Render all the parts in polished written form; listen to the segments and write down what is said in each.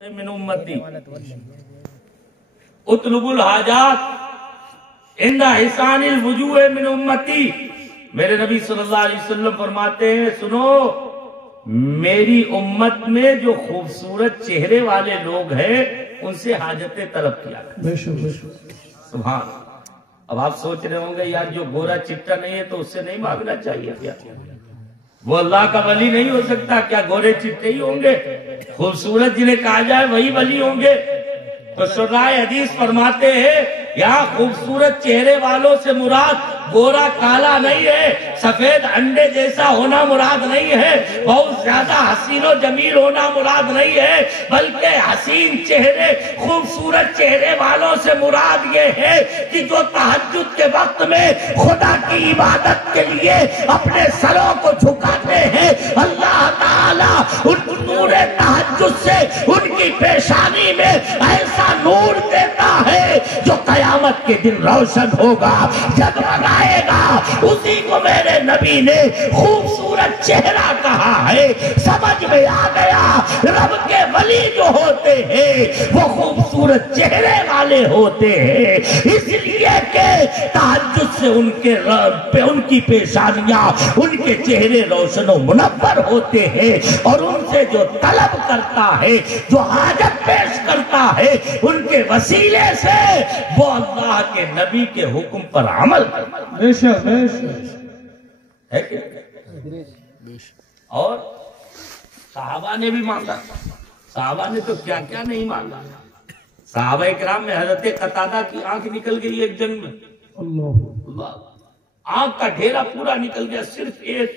من امتی اطلب الحاجات عند حسان الوجوہ من امتی. میرے نبی صلی اللہ علیہ وسلم فرماتے ہیں سنو میری امت میں جو خوبصورت چہرے والے لوگ ہیں ان سے حاجتیں طلب کیا کریں. سبحان. اب آپ سوچ رہے ہوں گے یار جو گورا چٹا نہیں ہے تو اس سے نہیں مانگنا چاہیے کیا؟ وہ اللہ کا ولی نہیں ہو سکتا کیا؟ گورے چٹے ہی ہوں گے؟ خوبصورت جنہیں کہا جائے وہی ولی ہوں گے؟ تو شرائع حدیث فرماتے ہیں یہاں خوبصورت چہرے والوں سے مراد گورا کالا نہیں ہے، سفید انڈے جیسا ہونا مراد نہیں ہے، بہت زیادہ حسین و جمیل ہونا مراد نہیں ہے، بلکہ حسین چہرے خوبصورت چہرے والوں سے مراد یہ ہے کہ جو تہجد کے وقت میں خدا کی عبادت کے لیے اپنے سروں کو جھکاتے ہیں اللہ تعالیٰ ان نور تہجد سے ان کی پیشانی میں ایسا نور دیتا ہے جو قیامت کے دن روشن ہوگا، جگمگائے گا. اسی کو میرے نبی نے خوبصورت چہرہ کہا ہے. سمجھ میں آ گیا رب کے ولی جو ہوتے ہیں وہ خوبصورت چہرے والے ہوتے ہیں، اس لیے کہ تہجد سے ان کی پیشانیاں ان کے چہرے روشن و منور ہوتے ہیں، اور ان سے جو طلب کرتا ہے جو حاجت پیش کرتا ہے ان کے وسیلے سے وہ اللہ کے نبی کے حکم پر عمل کرتا ہے. اور صحابہ نے بھی مانگا. صحابہ نے تو کیا کیا نہیں مانگا. صحابہ اکرام میں حضرت قتادہ کی آنکھ نکل گئی ایک جنگ میں. اللہ آنکھ کا ڈھیرا پورا نکل گیا، صرف ایک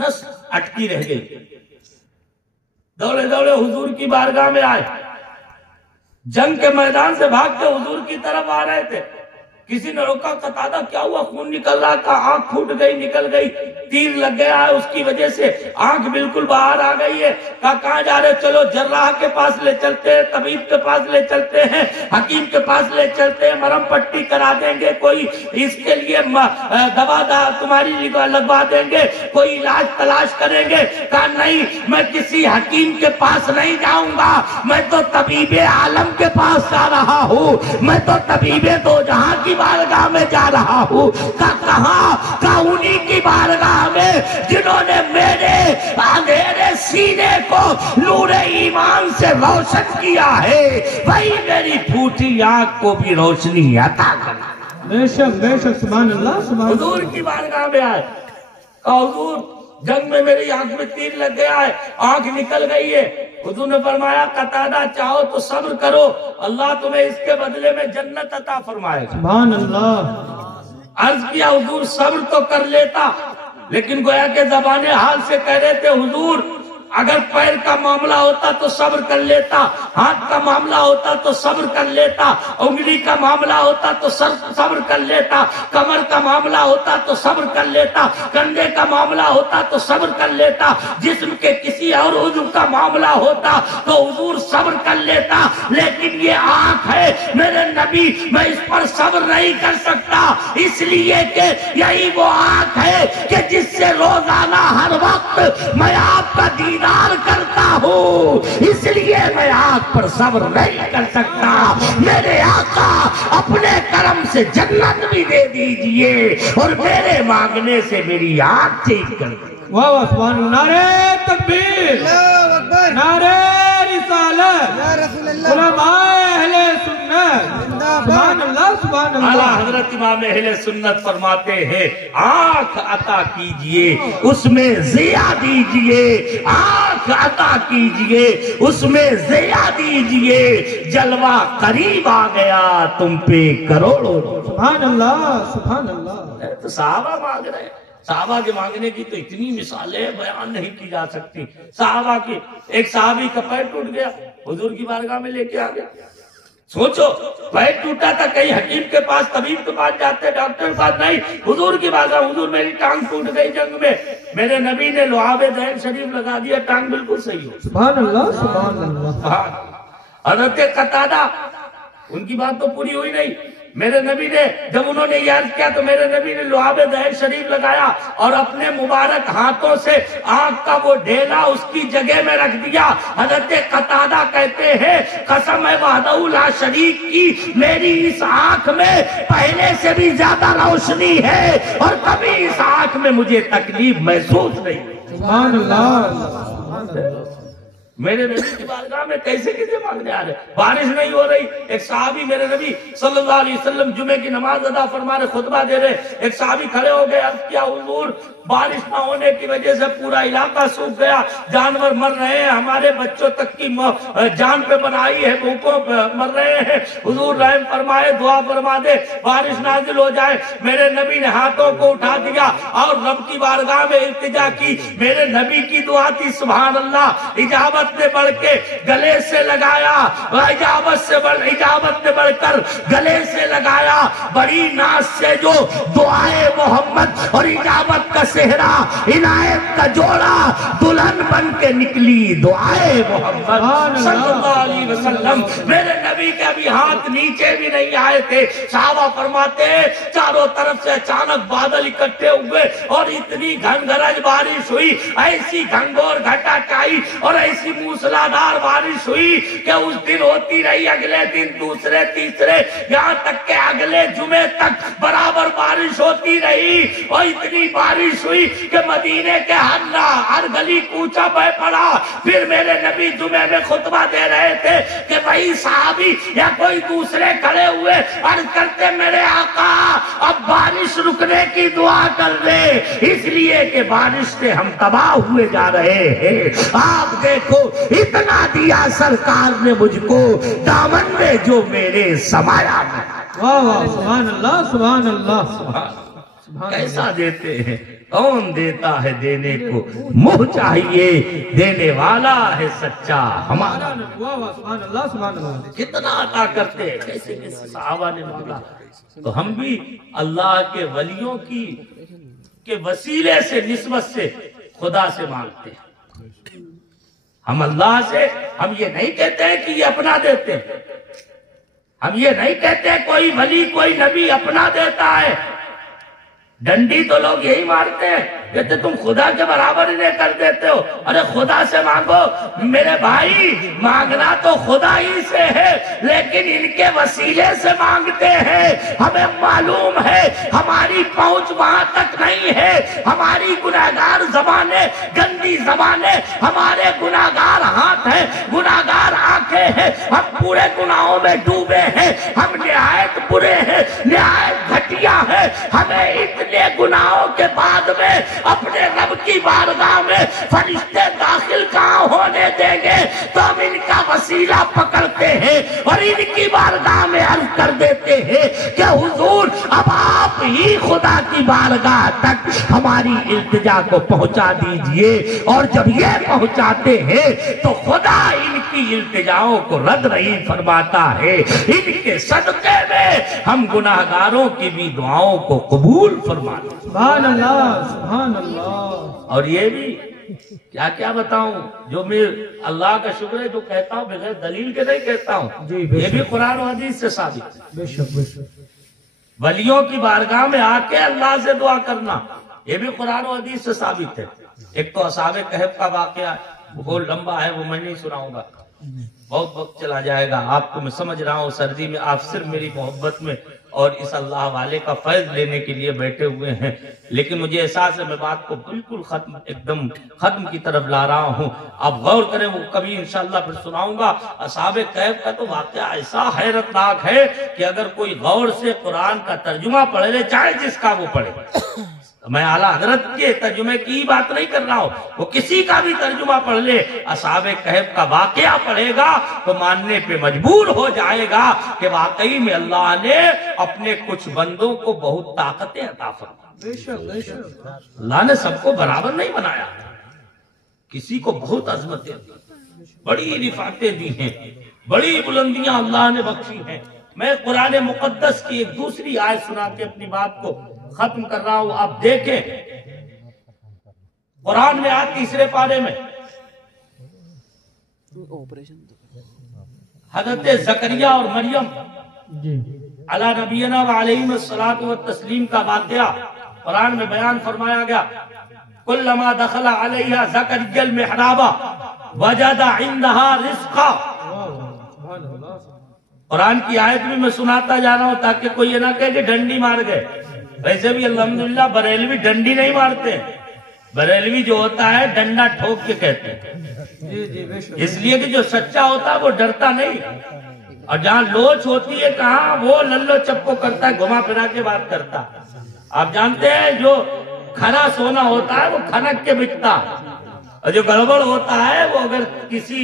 نس اٹکی رہ گئی. دوڑے دوڑے حضور کی بارگاہ میں آئے، جنگ کے میدان سے بھاگ کے حضور کی طرف آ رہے تھے. کسی نے روکا، قتادہ کیا ہوا؟ خون نکل رہا تھا، آنکھ پھوٹ گئی، نکل گئی، تیر لگ گیا ہے اس کی وجہ سے آنکھ بالکل باہر آ گئی ہے. کہاں جا رہے؟ چلو جراح کے پاس لے چلتے ہیں، طبیب کے پاس لے چلتے ہیں، حکیم کے پاس لے چلتے ہیں، مرہم پٹی کرا دیں گے، کوئی اس کے لیے دوا تمہاری لگوا دیں گے، کوئی علاج تلاش کریں گے. کہا نہیں، میں کسی حکیم کے پاس نہیں جاؤں گا، میں تو طبیب عالم کے پاس جا رہا ہوں، میں تو طبیب دو جہاں کی بارگاہ میں جا رہا ہوں. کہاں انہی کی بارگاہ میں جنہوں نے میرے اندھیرے سینے کو نور ایمان سے روشن کیا ہے، وہی میری پھوٹی آنکھ کو بھی روشنی عطا کرنا. بے شک بے شک، سبحان اللہ سبحان اللہ. حضور کی بارگاہ میں آئے، کہا حضور جنگ میں میری آنکھ میں تیر لگ گیا ہے، آنکھ نکل گئی ہے. حضور نے فرمایا قتادہ چاہو تو صبر کرو، اللہ تمہیں اس کے بدلے میں جنت عطا فرمائے گا. سبحان اللہ. عرض کیا حضور صبر تو کر لیتا، لیکن گویا کہ زبان حال سے کہہ رہے تھے حضور اگر پیر کا معاملہ ہوتا تو صبر کر لیتا، ہاتھ کا معاملہ ہوتا تو صبر کر لیتا، انگلی کا معاملہ ہوتا تو صبر کر لیتا، کمر کا معاملہ ہوتا تو صبر کر لیتا، کندھے کا معاملہ ہوتا تو صبر کر لیتا، جسم کے کسی اور عضو کا معاملہ ہوتا تو حضور صبر کر لیتا. لیکن یہ آنکھ ہے میرے نبی، میں اس پر صبر نہیں کر سکتا، اس لیے کہ یہی وہ آنکھ ہے کہ جس سے روزانہ ہر وقت میں آپ کا دیدار کرتا ہوں، اس لیے میں آنکھ پر صبر نہیں کر سکتا. میرے آقا اپنے کرم سے جنت بھی دے دیجئے اور میرے مانگنے سے میری آنکھ ٹھیک کر دیں. واہ واہ سبحان اللہ. نعرہ تکبیر، نعرہ رسالت، علماء اہل سنت، سبحان اللہ سبحان اللہ. اعلیٰ حضرت امام اہل سنت فرماتے ہیں آنکھ عطا کیجئے اس میں ضیا دیجئے، آنکھ عطا کیجئے اس میں ضیا دیجئے، جلوہ قریب آ گیا تم پہ کروڑوں. سبحان اللہ سبحان اللہ. تو صحابہ مانگ رہے ہیں. صحابہ کے مانگنے کی تو اتنی مثالیں بیان نہیں کی جا سکتی. صحابہ کی ایک صحابی کا پیر ٹوٹ گیا، حضور کی بارگاہ میں لے کے آ گیا. سوچو پیر ٹوٹا تھا، کہیں حکیم کے پاس طبیب کے پاس جاتے، ڈاکٹر کے پاس نہیں، حضور کی بارگاہ. حضور میری ٹانگ ٹوٹ گئی جنگ میں، میرے نبی نے لعاب دین شریف لگا دیا، ٹانگ بالکل صحیح ہو. سبحان اللہ سبحان اللہ. حضرت قتادہ ان کی بات تو پوری ہوئی نہیں، میرے نبی نے جب انہوں نے یہ عرض کیا تو میرے نبی نے لعاب دہن شریف لگایا اور اپنے مبارک ہاتھوں سے آنکھ کا وہ ڈھیلا اس کی جگہ میں رکھ دیا۔ حضرت قتادہ کہتے ہیں قسم ہے وحدہ لا شریک کی، میری اس آنکھ میں پہلے سے بھی زیادہ روشنی ہے اور کبھی اس آنکھ میں مجھے تکلیف محسوس نہیں۔ سبحان اللہ۔ میرے نبی کی بارگاہ میں کیسے مانگنے آ رہے؟ بارش نہیں ہو رہی، ایک صحابی میرے نبی صلی اللہ علیہ وسلم جمعے کی نماز ادا فرما رہے، خطبہ دے رہے، ایک صحابی کھڑے ہو گئے، عرض کیا حضور بارش نہ ہونے کی وجہ سے پورا علاقہ سوکھ گیا، جانور مر رہے ہیں، ہمارے بچوں تک کی جان پہ بنائی ہے، بھوکوں مر رہے ہیں، حضور رحم فرمائے، دعا فرما دے بارش نازل ہو جائے۔ میرے نبی نے ہاتھوں کو اٹھا دیا اور رب کی بارگاہ میں التجا کی۔ میرے نبی کی دعا تھی سبحان اللہ، اجابت نے بڑھ کے گلے سے لگایا، اجابت نے بڑھ کر گلے سے لگایا، بڑی ناز سے جو دعائے محمد اور اجابت کا صحرا عنایت کا جوڑا دلہن بن کے نکلی دعائے محمد صلی اللہ علیہ وسلم۔ میرے نبی کے ابھی ہاتھ نیچے بھی نہیں آئے تھے، صحابہ فرماتے چاروں طرف سے اچانک بادل اکٹھے ہوئے اور اتنی گھن گرج بارش ہوئی، ایسی گھنگور گھٹا چائی اور ایسی موسلادھار بارش ہوئی کہ اس دن ہوتی رہی، اگلے دن دوسرے تیسرے، یہاں تک کہ اگلے جمعے تک برابر بارش ہوتی رہی اور اتنی بارش ہوئی کہ مدینے کے ہر گلی کوچہ بہ پڑا۔ پھر میرے نبی جمعے میں خطبہ دے رہے تھے کہ وہی صحابی یا کوئی دوسرے کھڑے ہوئے عرض کرتے میرے آقا اب بارش رکنے کی دعا کر دے، اس لیے کہ بارش سے ہم تباہ ہوئے جا رہے ہیں۔ آپ دیکھو اتنا دیا سرکار نے مجھ کو دامن میں جو میرے سمایا میں۔ واہ واہ سبحان اللہ سبحان اللہ سبحان۔ کیسا دیتے ہیں، کون دیتا ہے دینے کو، منہ چاہیے دینے والا ہے سچا ہمارا۔ واہ واہ سبحان اللہ سبحان اللہ۔ کتنا عطا کرتے ہیں، کیسے کیسے صحابہ نے مانگا، تو ہم بھی اللہ کے ولیوں کی کے وسیلے سے نسبت سے خدا سے مانگتے ہیں۔ ہم اللہ سے ہم یہ نہیں کہتے ہیں کہ یہ اپنا دیتے ہیں، ہم یہ نہیں کہتے ہیں کوئی ولی کوئی نبی اپنا دیتا ہے۔ ڈنڈی تو لوگ یہی مارتے ہیں، کہتے تم خدا کے برابر ہی نہیں کر دیتے ہو۔ ارے خدا سے مانگو میرے بھائی، مانگنا تو خدا ہی سے ہے لیکن ان کے وسیلے سے مانگتے ہیں۔ ہمیں معلوم ہے ہماری پہنچ وہاں تک نہیں ہے، ہماری گناہگار زبانیں گندی زبانیں، ہمارے گناہگار ہاتھ ہیں، گناہگار آنکھیں ہیں، ہم پورے گناہوں میں ڈوبے ہیں، ہم نہایت برے ہیں، نہایت گھٹیا ہیں۔ ہمیں اتنے گناہوں کے بعد میں اپنے رب کی بارگاہ میں فرشتے داخل کہاں ہونے دیں گے، تو ہم ان کا وسیلہ پکڑتے ہیں اور ان کی بارگاہ میں عرض کر دیتے ہیں کہ حضور اب آپ ہی خدا کی بارگاہ تک ہماری التجا کو پہنچا دیجئے۔ اور جب یہ پہنچاتے ہیں تو خدا ان کی التجاؤں کو رد نہیں فرماتا ہے، ان کے صدقے میں ہم گناہگاروں کی بھی دعاؤں کو قبول فرماتا ہے۔ سبحان اللہ سبحان اللہ۔ اور یہ بھی کیا کیا بتاؤں، جو میں اللہ کا شکر ہے جو کہتا ہوں بغیر دلیل کے نہیں کہتا ہوں، یہ بھی قرآن و حدیث سے ثابت ہے۔ بے شک بے شک۔ ولیوں کی بارگاہ میں آ کے اللہ سے دعا کرنا، یہ بھی قرآن و حدیث سے ثابت ہے۔ ایک تو اصحاب کہف کا واقعہ ہے، وہ لمبا ہے، وہ میں نہیں سناؤں گا، بہت وقت چلا جائے گا۔ آپ کو میں سمجھ رہا ہوں سردی میں آپ صرف میری محبت میں اور اس اللہ والے کا فیض لینے کے لیے بیٹھے ہوئے ہیں، لیکن مجھے احساس ہے میں بات کو بالکل ایک دم ختم کی طرف لا رہا ہوں۔ آپ غور کریں، وہ کبھی انشاءاللہ پھر سناؤں گا۔ اصحاب کہف کا تو واقعہ ایسا حیرتناک ہے کہ اگر کوئی غور سے قرآن کا ترجمہ پڑھ لے، چاہے جس کا وہ پڑھے، میں اعلیٰ حضرت کے ترجمے کی بات نہیں کر رہا ہوں، وہ کسی کا بھی ترجمہ پڑھ لے، اصحاب کہف کا واقعہ پڑھے گا تو ماننے پہ مجبور ہو جائے گا کہ واقعی میں اللہ نے اپنے کچھ بندوں کو بہت طاقتیں عطا فرمائیں۔ اللہ نے سب کو برابر نہیں بنایا، کسی کو بہت عظمتیں دی، بڑی رفعتیں دی ہیں، بڑی بلندیاں اللہ نے بخشی ہیں۔ میں قرآن مقدس کی ایک دوسری آیت سنا کے اپنی بات کو ختم کر رہا ہوں، آپ دیکھیں قرآن میں آج تیسرے پارے میں حضرت زکریا اور مریم علی نبینا و علیہ الصلوۃ والتسلیم کا واقعہ قرآن میں بیان فرمایا گیا. کلما دخل علیہا زکریا المحراب وجد عندها رزقا. قرآن کی آیت بھی میں سناتا جا رہا ہوں تاکہ کوئی یہ نہ کہے کہ ڈنڈی مار گئے. ویسے بھی الحمدللہ بریلوی ڈنڈی نہیں مارتے. بریلوی جو ہوتا ہے ڈنڈا ٹھوک کے کہتے ہیں، اس لیے کہ جو سچا ہوتا ہے وہ ڈرتا نہیں، اور جہاں لوچ ہوتی ہے کہاں وہ للو چپو کرتا ہے، گھما پھرا کے بات کرتا. آپ جانتے ہیں جو کھرا سونا ہوتا ہے وہ کھنک کے بکتا، اور جو گڑبڑ ہوتا ہے وہ اگر کسی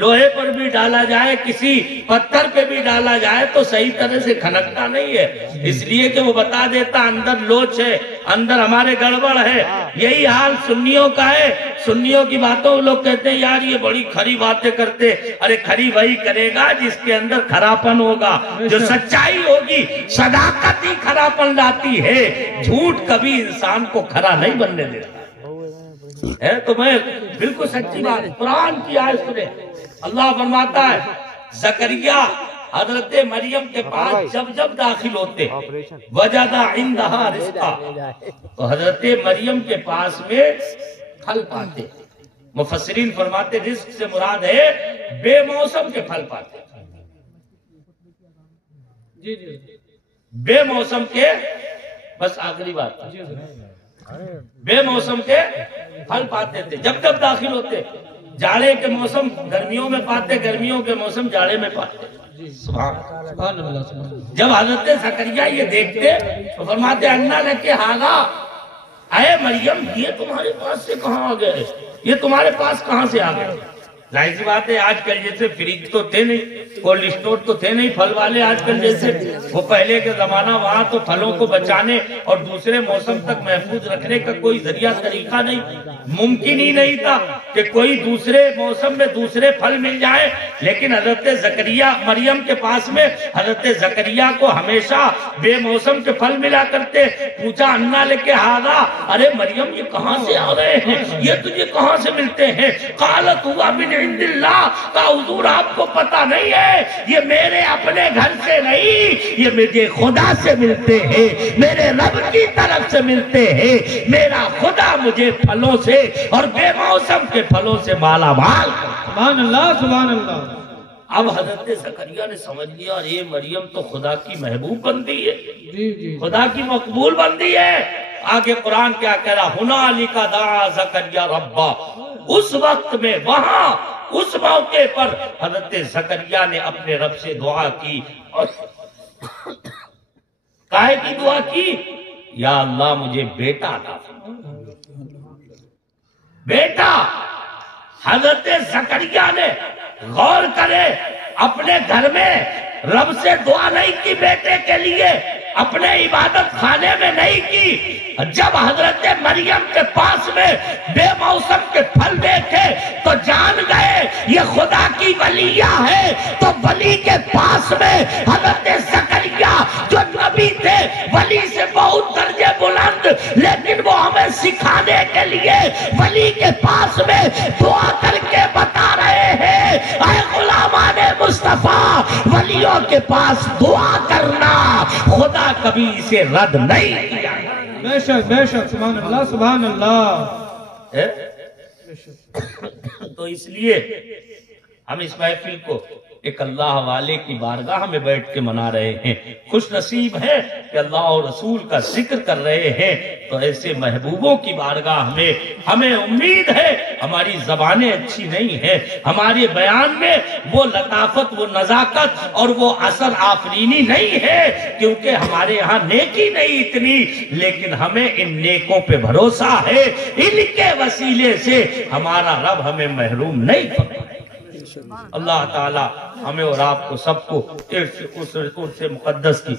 لوہے پر بھی ڈالا جائے کسی پتھر پہ بھی ڈالا جائے تو صحیح طرح سے کھنکتا نہیں ہے، اس لیے کہ وہ بتا دیتا اندر لوچ ہے، اندر ہمارے گڑبڑ ہے. یہی حال سنیوں کا ہے. سنیوں کی باتوں لوگ کہتے ہیں یار یہ بڑی کھری باتیں کرتے. ارے کھری وہی کرے گا جس کے اندر کھراپن ہوگا. جو سچائی ہوگی صداقت ہی کھراپن لاتی ہے. جھوٹ کبھی انسان کو کھرا نہیں بننے دیتا ہے. تو میں بالکل سچی بات قرآن کی آیت سنے. اللہ فرماتا ہے زکریا حضرت مریم کے پاس جب جب داخل ہوتے وجد عندها رزقا، تو حضرت مریم کے پاس میں پھل پاتے. مفسرین فرماتے رزق سے مراد ہے بے موسم کے پھل پاتے. بے موسم کے، بس آخری بات، بے موسم کے پھل پاتے تھے جب جب داخل ہوتے. جاڑے کے موسم گرمیوں میں پاتے، گرمیوں کے موسم جاڑے میں پاتے. سبحان اللہ. جب حضرت زکریا یہ دیکھتے تو فرماتے انا لکے ھذا، اے مریم یہ تمہارے پاس سے کہاں آ گئے، یہ تمہارے پاس کہاں سے آ گئے. ظاہر سی بات ہے آج کل جیسے فریج تو تھے نہیں، کولڈ اسٹور تو تھے نہیں پھل والے آج کل جیسے. وہ پہلے کے زمانہ وہاں تو پھلوں کو بچانے اور دوسرے موسم تک محفوظ رکھنے کا کوئی ذریعہ طریقہ نہیں، ممکن ہی نہیں تھا کہ کوئی دوسرے موسم میں دوسرے پھل مل جائے. لیکن حضرت زکریا مریم کے پاس میں حضرت زکریا کو ہمیشہ بے موسم کے پھل ملا کرتے. پوچھا انا لکے ھذا، ارے مریم یہ کہاں سے آ رہے ہیں، یہ تجھے کہاں سے ملتے ہیں. قالت ہوا من عند اللہ، کا حضور آپ کو پتہ نہیں ہے یہ میرے اپنے گھر سے نہیں، یہ مجھے خدا سے ملتے ہیں، میرے رب کی طرف سے ملتے ہیں. میرا خدا مجھے پھلوں سے اور بے موسم کے پھلوں سے مالا مال. سبحان اللہ سبحان اللہ. اب حضرت زکریا نے سمجھ لیا اور یہ مریم تو خدا کی محبوب بندی ہے، خدا کی مقبول بندی ہے. آگے قرآن کیا کہہ رہا، ہنالک دعا زکریا ربا. اس وقت میں وہاں اس موقع پر حضرت زکریا نے اپنے رب سے دعا کی. اور کاہے کی دعا کی؟ یا اللہ مجھے بیٹا عطا فرما. بیٹا. حضرت زکریا نے غور کرے اپنے گھر میں رب سے دعا نہیں کی بیٹے کے لیے، اپنے عبادت خانے میں نہیں کی. جب حضرت مریم کے پاس میں بے موسم کے پھل دیکھے تو جان گئے یہ خدا کی ولیہ ہے. تو ولی کے پاس میں حضرت زکریا جو نبی تھے، ولی سے بہت درجے بلند، لیکن وہ ہمیں سکھانے کے لیے ولی کے پاس میں دعا کر کے بتا رہے ہیں اے غلامان مصطفیٰ، ولیوں کے پاس دعا کرنا خدا کبھی اسے رد نہیں کیا. بے شک بے شک. سبحان اللہ سبحان اللہ. تو اس لیے ہم اس محفل کو ایک اللہ والے کی بارگاہ میں بیٹھ کے منا رہے ہیں. خوش نصیب ہے کہ اللہ اور رسول کا ذکر کر رہے ہیں. تو ایسے محبوبوں کی بارگاہ میں ہمیں امید ہے. ہماری زبانیں اچھی نہیں ہیں، ہمارے بیان میں وہ لطافت، وہ نزاکت اور وہ اثر آفرینی نہیں ہے، کیونکہ ہمارے ہاں نیکی نہیں اتنی. لیکن ہمیں ان نیکوں پہ بھروسہ ہے، ان کے وسیلے سے ہمارا رب ہمیں محروم نہیں کرتا. اللہ تعالی ہمیں اور آپ کو سب کو اس سے مقدس کی